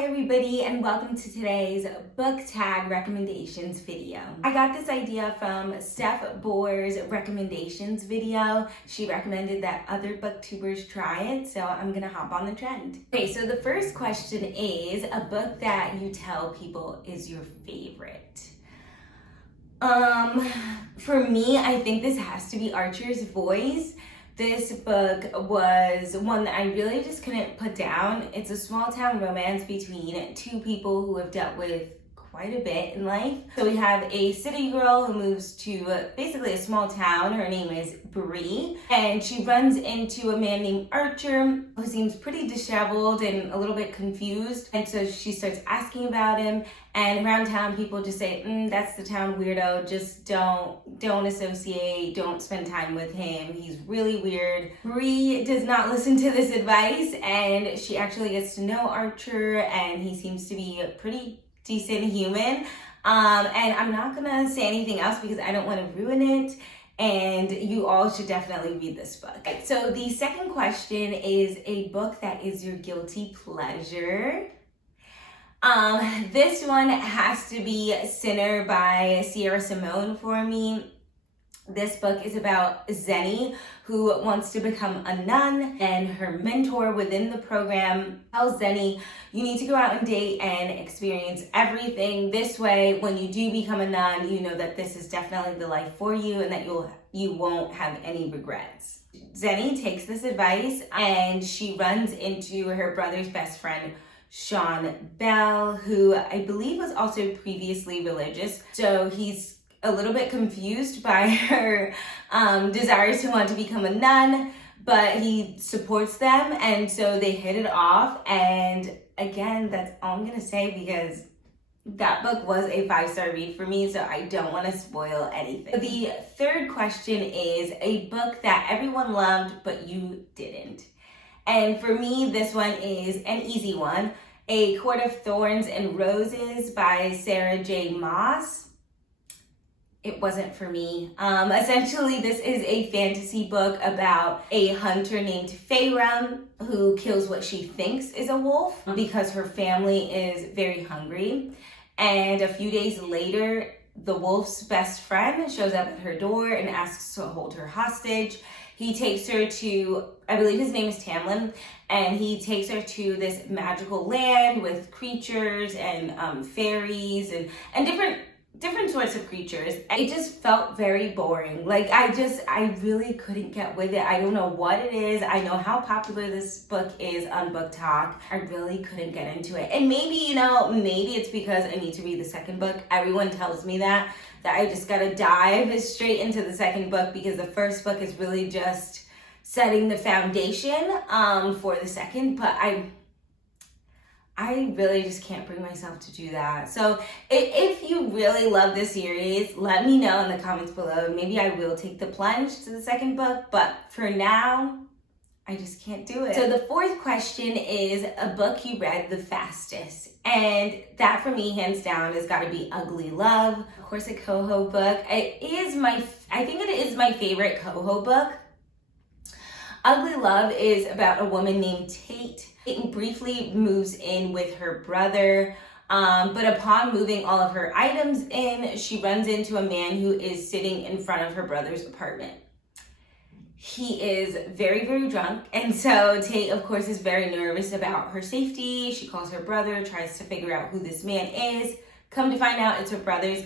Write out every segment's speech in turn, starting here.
Hi everybody, and welcome to today's book tag recommendations video. I got this idea from Steph Bohrer's recommendations video. She recommended that other booktubers try it, so I'm gonna hop on the trend. Okay, so the first question is a book that you tell people is your favorite. For me, I think this has to be Archer's Voice. This book was one that I really just couldn't put down. It's a small town romance between two people who have dealt with quite a bit in life. So we have a city girl who moves to basically a small town. Her name is Bree, and she runs into a man named Archer who seems pretty disheveled and a little bit confused. And so she starts asking about him, and around town people just say, that's the town weirdo, just don't associate, don't spend time with him, he's really weird. Bree does not listen to this advice, and she actually gets to know Archer, and he seems to be a pretty decent human. And I'm not gonna say anything else because I don't want to ruin it, and you all should definitely read this book. Okay, so the second question is a book that is your guilty pleasure. This one has to be Sinner by Sierra Simone for me. This book is about Zenny, who wants to become a nun, and her mentor within the program tells Zenny, you need to go out and date and experience everything. This way, when you do become a nun, you know that this is definitely the life for you and that you won't have any regrets. Zenny takes this advice and she runs into her brother's best friend, Sean Bell, who I believe was also previously religious. So he's a little bit confused by her desires to want to become a nun, but he supports them, and so they hit it off. And again, that's all I'm gonna say because that book was a 5-star read for me, so I don't want to spoil anything. The third question is a book that everyone loved but you didn't. And for me, this one is an easy one. A Court of Thorns and Roses by Sarah J. Maas. It wasn't for me. Essentially, this is a fantasy book about a hunter named Feyre who kills what she thinks is a wolf because her family is very hungry. And a few days later, the wolf's best friend shows up at her door and asks to hold her hostage. He takes her to, I believe his name is Tamlin, and he takes her to this magical land with creatures and fairies and different sorts of creatures. It just felt very boring. Like I really couldn't get with it. I don't know what it is. I know how popular this book is on Book Talk. I really couldn't get into it. And maybe, maybe it's because I need to read the second book. Everyone tells me that I just gotta dive straight into the second book because the first book is really just setting the foundation for the second, but I really just can't bring myself to do that. So if you really love this series, let me know in the comments below. Maybe I will take the plunge to the second book, but for now, I just can't do it. So the fourth question is a book you read the fastest. And that for me, hands down, has got to be Ugly Love. Of course, a Coho book. I think it is my favorite Coho book. Ugly Love is about a woman named Tate. Tate briefly moves in with her brother, but upon moving all of her items in, she runs into a man who is sitting in front of her brother's apartment. He is very, very drunk, and so Tate, of course, is very nervous about her safety. She calls her brother, tries to figure out who this man is. Come to find out, it's her brother's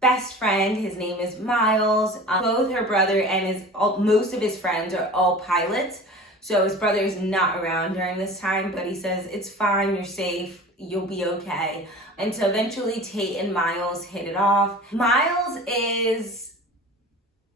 best friend. His name is Miles. Both her brother and most of his friends are all pilots. So his brother is not around during this time, but he says, it's fine, you're safe, you'll be okay. And so eventually Tate and Miles hit it off. Miles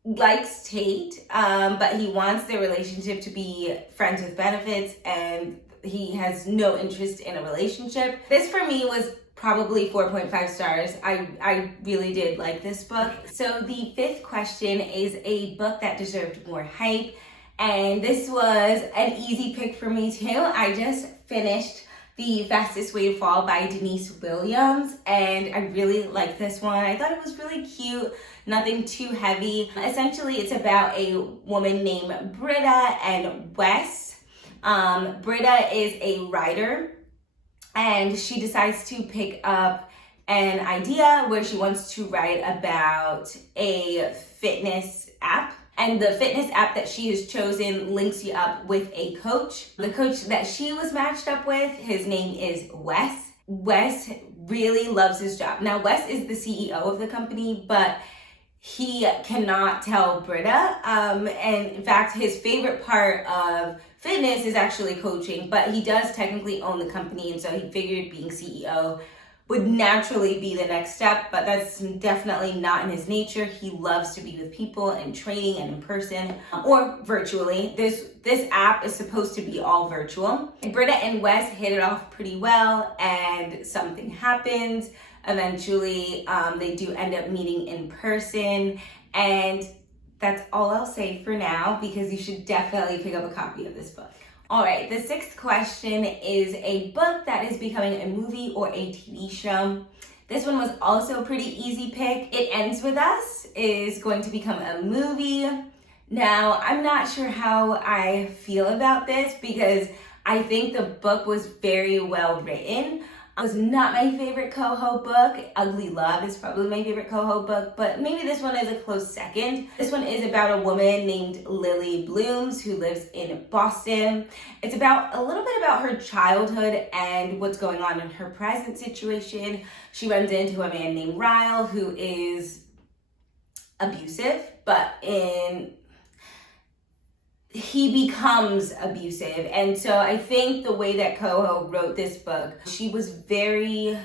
likes Tate, but he wants their relationship to be friends with benefits, and he has no interest in a relationship. This for me was probably 4.5 stars. I really did like this book. So the fifth question is a book that deserved more hype. And this was an easy pick for me too. I just finished The Fastest Way to Fall by Denise Williams, and I really liked this one. I thought it was really cute, nothing too heavy. Essentially, it's about a woman named Britta and Wes. Britta is a writer and she decides to pick up an idea where she wants to write about a fitness app. And the fitness app that she has chosen links you up with a coach. The coach that she was matched up with, his name is Wes. Wes really loves his job. Now, Wes is the CEO of the company, but he cannot tell Britta. And in fact, his favorite part of fitness is actually coaching, but he does technically own the company. And so he figured being CEO would naturally be the next step, but that's definitely not in his nature. He loves to be with people and training and in person or virtually. This app is supposed to be all virtual. Britta and Wes hit it off pretty well, and something happens. Eventually, they do end up meeting in person, and that's all I'll say for now, because you should definitely pick up a copy of this book. All right, the sixth question is a book that is becoming a movie or a TV show. This one was also a pretty easy pick. It Ends With Us is going to become a movie. Now, I'm not sure how I feel about this because I think the book was very well written. It was not my favorite Coho book. Ugly Love is probably my favorite Coho book, but maybe this one is a close second. This one is about a woman named Lily Blooms who lives in Boston. It's about a little bit about her childhood and what's going on in her present situation. She runs into a man named Ryle who is abusive, but he becomes abusive. And so I think the way that Coho wrote this book, she was very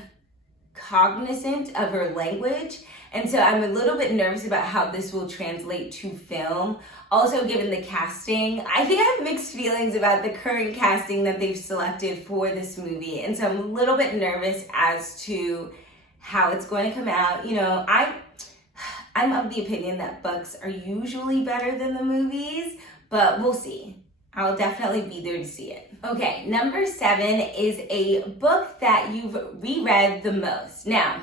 cognizant of her language. And so I'm a little bit nervous about how this will translate to film. Also, given the casting, I think I have mixed feelings about the current casting that they've selected for this movie. And so I'm a little bit nervous as to how it's going to come out. You know, I'm of the opinion that books are usually better than the movies, but we'll see. I'll definitely be there to see it. Okay, number 7 is a book that you've reread the most. Now,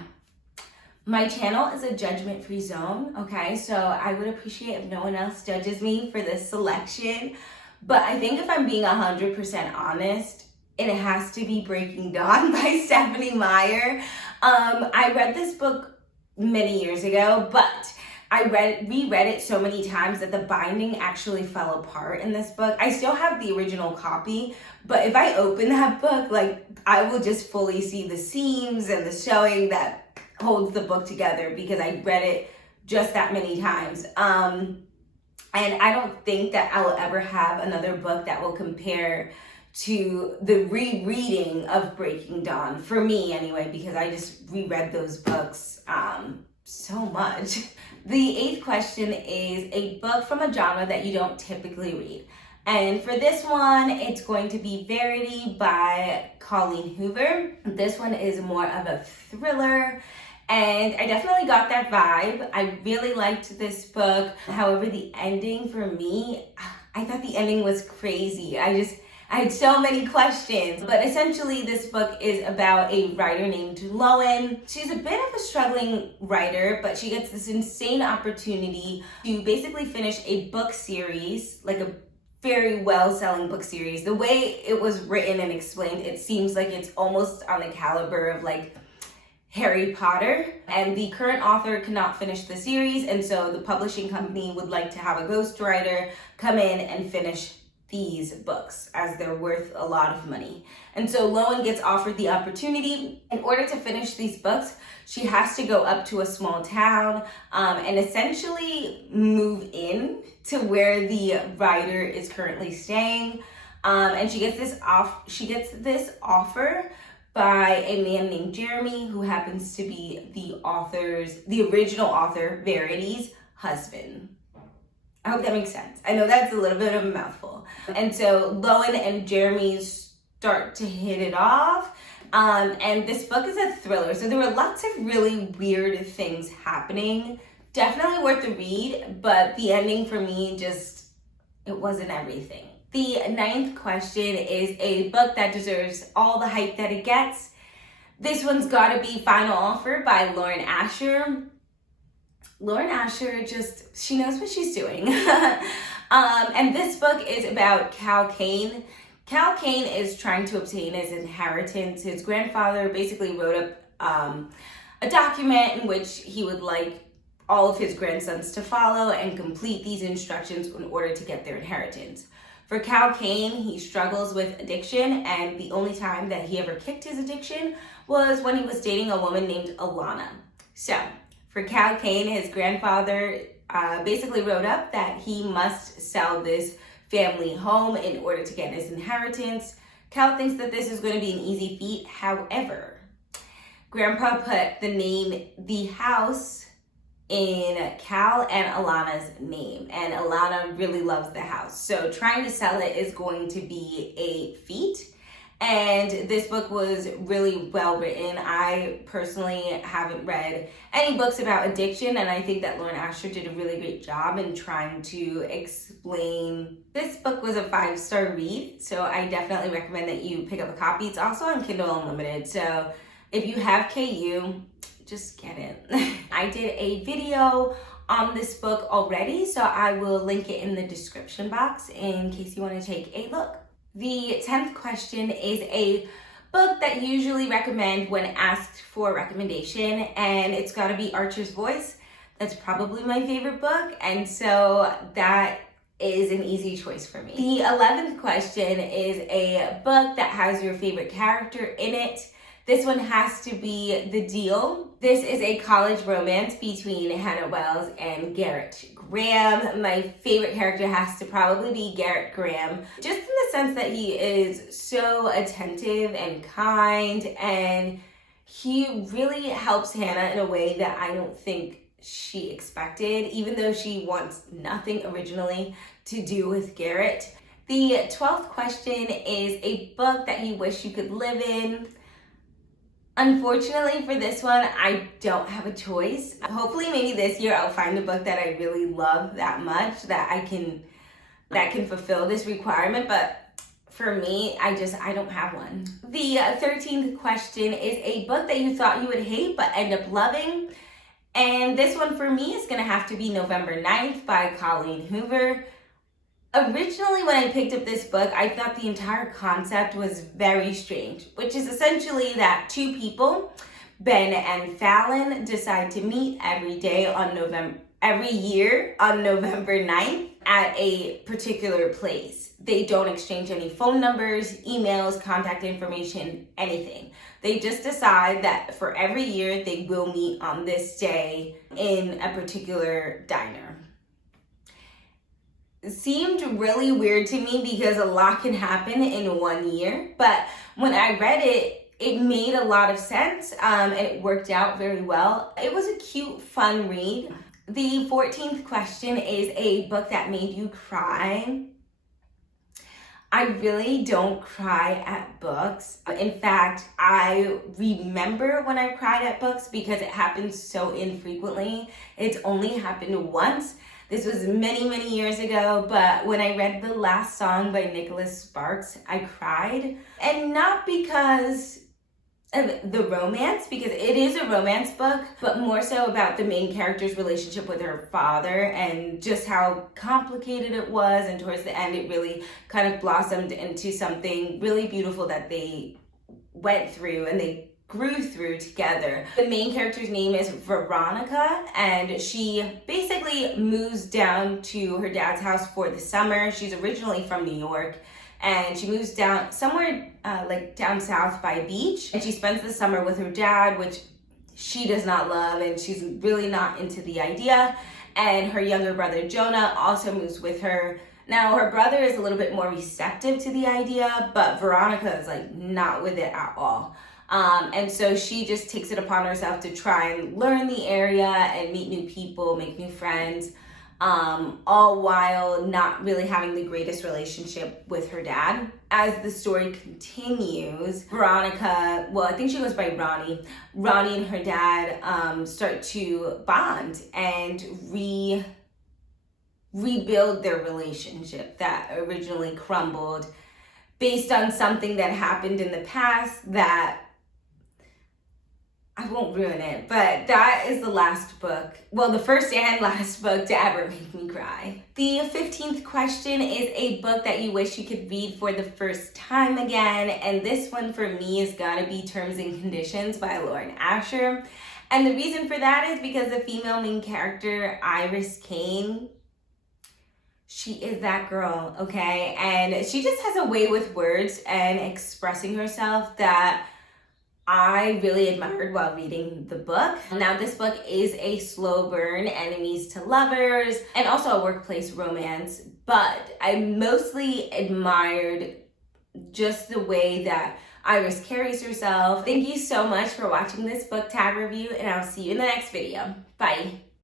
my channel is a judgment-free zone, okay? So I would appreciate if no one else judges me for this selection. But I think if I'm being 100% honest, it has to be Breaking Dawn by Stephanie Meyer. I read this book many years ago, but I reread it so many times that the binding actually fell apart in this book. I still have the original copy, but if I open that book, like, I will just fully see the seams and the showing that holds the book together because I read it just that many times. And I don't think that I will ever have another book that will compare to the rereading of Breaking Dawn, for me anyway, because I just reread those books so much. The 8th question is a book from a genre that you don't typically read. And for this one, it's going to be Verity by Colleen Hoover. This one is more of a thriller, and I definitely got that vibe. I really liked this book. However, the ending for me, I thought the ending was crazy. I had so many questions, but essentially this book is about a writer named Lowen. She's a bit of a struggling writer, but she gets this insane opportunity to basically finish a book series, like a very well-selling book series. The way it was written and explained, it seems like it's almost on the caliber of like Harry Potter, and the current author cannot finish the series, and so the publishing company would like to have a ghostwriter come in and finish these books as they're worth a lot of money. And so Lowen gets offered the opportunity. In order to finish these books, she has to go up to a small town and essentially move in to where the writer is currently staying. And she gets this offer by a man named Jeremy, who happens to be the original author, Verity's husband. I hope that makes sense. I know that's a little bit of a mouthful. And so Lowen and Jeremy start to hit it off. And this book is a thriller. So there were lots of really weird things happening. Definitely worth the read, but the ending for me it wasn't everything. The 9th question is a book that deserves all the hype that it gets. This one's gotta be Final Offer by Lauren Asher. Lauren Asher she knows what she's doing. And this book is about Cal Kane. Cal Kane is trying to obtain his inheritance. His grandfather basically wrote up a document in which he would like all of his grandsons to follow and complete these instructions in order to get their inheritance. For Cal Kane, he struggles with addiction, and the only time that he ever kicked his addiction was when he was dating a woman named Alana. So, for Cal Kane, his grandfather basically wrote up that he must sell this family home in order to get his inheritance. Cal thinks that this is going to be an easy feat. However, Grandpa put the house in Cal and Alana's name, and Alana really loves the house. So trying to sell it is going to be a feat. And this book was really well written. I personally haven't read any books about addiction, and I think that Lauren Asher did a really great job in trying to explain. This book was a 5-star read, so I definitely recommend that you pick up a copy. It's also on Kindle Unlimited, so if you have KU, just get it. I did a video on this book already, so I will link it in the description box in case you want to take a look. The 10th question is a book that you usually recommend when asked for a recommendation, and it's got to be Archer's Voice. That's probably my favorite book, and so that is an easy choice for me. The 11th question is a book that has your favorite character in it. This one has to be The Deal. This is a college romance between Hannah Wells and Garrett Graham. My favorite character has to probably be Garrett Graham, just in the sense that he is so attentive and kind, and he really helps Hannah in a way that I don't think she expected, even though she wants nothing originally to do with Garrett. The 12th question is a book that you wish you could live in. Unfortunately for this one, I don't have a choice. Hopefully maybe this year I'll find a book that I really love that much that can fulfill this requirement, but for me, I don't have one. The 13th question is a book that you thought you would hate but end up loving. And this one for me is gonna have to be November 9th by Colleen Hoover. Originally, when I picked up this book, I thought the entire concept was very strange, which is essentially that two people, Ben and Fallon, decide to meet every year on November 9th at a particular place. They don't exchange any phone numbers, emails, contact information, anything. They just decide that for every year they will meet on this day in a particular diner. Seemed really weird to me because a lot can happen in 1 year, but when I read it, it made a lot of sense, and it worked out very well. It was a cute, fun read. The 14th question is a book that made you cry. I really don't cry at books. In fact, I remember when I cried at books because it happens so infrequently. It's only happened once. This was many, many years ago, but when I read The Last Song by Nicholas Sparks, I cried. And not because of the romance, because it is a romance book, but more so about the main character's relationship with her father and just how complicated it was. And towards the end, it really kind of blossomed into something really beautiful that they went through and they grew through together. The main character's name is Veronica, and she basically moves down to her dad's house for the summer. She's originally from New York, and she moves down somewhere like down south by a beach, and she spends the summer with her dad, which she does not love, and she's really not into the idea. And her younger brother Jonah also moves with her. Now, her brother is a little bit more receptive to the idea, but Veronica is like not with it at all. And so she just takes it upon herself to try and learn the area and meet new people, make new friends, all while not really having the greatest relationship with her dad. As the story continues, Veronica, well, I think she goes by Ronnie and her dad start to bond and rebuild their relationship that originally crumbled based on something that happened in the past that I won't ruin it, but that is the last book, well, the first and last book to ever make me cry. The 15th question is a book that you wish you could read for the first time again, and this one for me has gotta be Terms and Conditions by Lauren Asher. And the reason for that is because the female main character, Iris Kane, she is that girl, okay? And she just has a way with words and expressing herself that I really admired while reading the book. Now, this book is a slow burn, enemies to lovers, and also a workplace romance, but I mostly admired just the way that Iris carries herself. Thank you so much for watching this book tag review, and I'll see you in the next video. Bye.